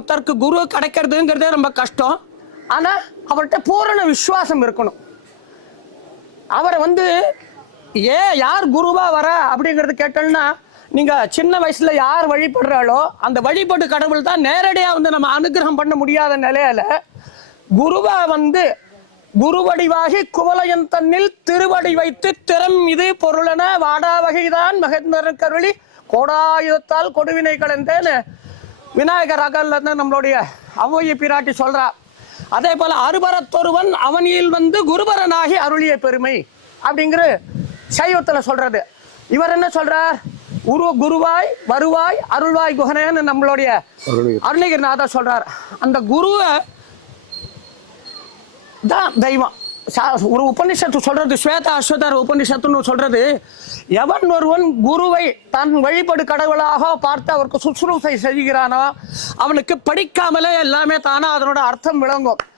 ஒருத்தருக்கு குரு கிடைக்கிறதுங்கிறதே ரொம்ப கஷ்டம். ஆனா அவர்கிட்ட பூரண விசுவாசம் இருக்கணும். அவரை வந்து ஏன் யார் குருவா வர? அப்படிங்கறது கேட்டோம்னா நீங்க சின்ன வயசுல யார் வழிபடுறாளோ அந்த வழிபடு கடவுள் தான் நேரடியா வந்து நம்ம அனுகிரகம் பண்ண முடியாத நிலையில குருவா வந்து குருவடிவாகி குவலயன் தன்னில் திருவடி வைத்து திறம் இது பொருளென வாடா வகைதான் மகேந்திரன் கருளி கோடாயுதத்தால் கொடுவினை கலந்தேன்னு விநாயகர் அகல்ல இருந்து நம்மளுடைய அவ்வைய பிராட்டி சொல்றா. அதே போல அருபரத்தொருவன் அவனியில் வந்து குருபரனாகி அருளிய பெருமை அப்படிங்கிற சைவத்துல சொல்றது. இவர் என்ன சொல்றார் குரு குருவாய் வருவாய் அருள்வாய் குகனேன்னு நம்மளுடைய அருணகிரிநாதர் சொல்றார். அந்த குருவை தான் தெய்வம். ஒரு உபநிஷத்து சொல்றது ஸ்வேத அஸ்வதர் உபநிஷத்துன்னு சொல்றது எவன் ஒருவன் குருவை தன் வழிபடு கடவுளாக பார்த்து அவருக்கு சுற்றுலூசை செய்கிறானோ அவனுக்கு படிக்காமலே எல்லாமே தானா அதனோட அர்த்தம் விளங்கும்.